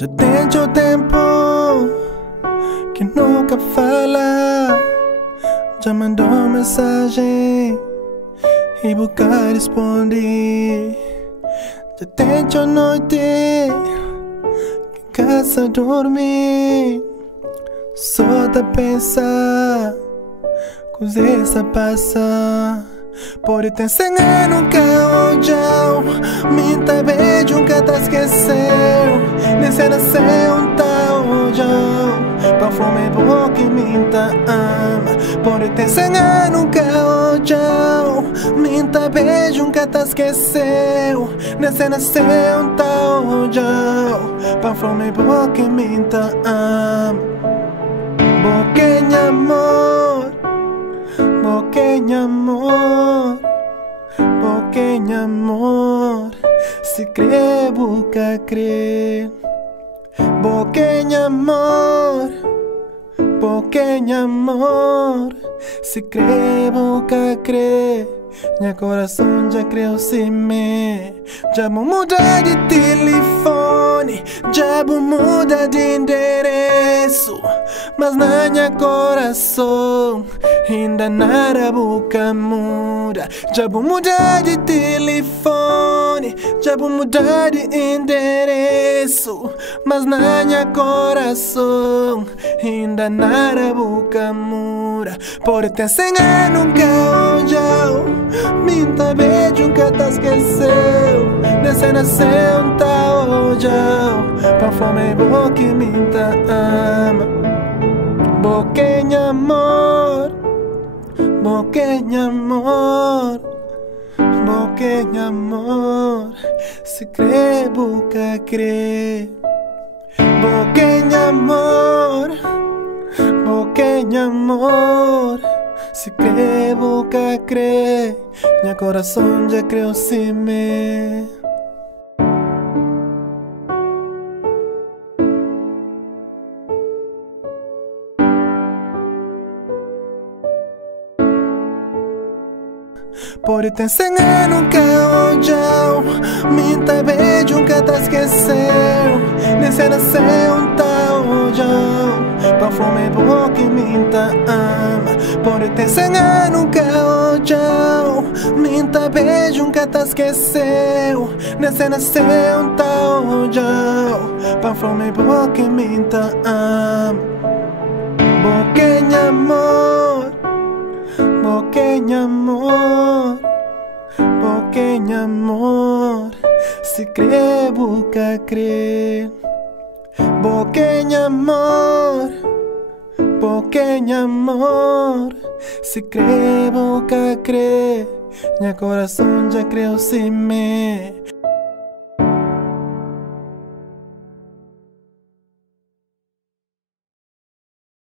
Já tenho tempo que nunca fala. Já mandou mensagem e boca responde. Já tenho noite que casa dorme. Só tá pensar, coisa passa. Pode ter 100 anos que olhou, minta beijo nunca tá esqueceu. Nesse nasceu tá olhou, pra fome boca e minta ama. Pode ter 100 anos que olhou, minta beijo nunca tá esqueceu. Nesse nasceu tá olhou, pra fome boca e minta ama. Boquinha amor, boquinha amor, boquinha amor, se crê, boca crê. Boquinha amor, boquinha amor, se crê, boca crê. Meu coração já creu se me. Já vou mudar de telefone, já vou mudar de endereço, mas na minha coração ainda nada boca muda. Já vou mudar de telefone, já vou mudar de endereço, mas na minha coração ainda nada boca muda. Pode ter 100 anos que olhou, minta beijo nunca tá esqueceu. Nesse nasceu tá olhou, pra fome boca e minta ama. Boquinha amor, boquinha amor, boquinha amor, se crê, boca crê. Boquinha amor, boquinha amor, se crê, boca crê. Meu coração já creu se me. Pode ter 100 anos que olhou, minta beijo nunca tá esqueceu. Nesse nasceu tá olhou, pra fome boca e minta ama. Pode ter 100 anos que olhou, minta beijo nunca tá esqueceu. Nesse nasceu tá olhou, pra fome boca e minta ama. Boquinha amor, boquinha amor, boquinha amor, se crê, boca crê. Boquinha amor, boquinha amor, se crê, boca crê. Meu coração já creu se me.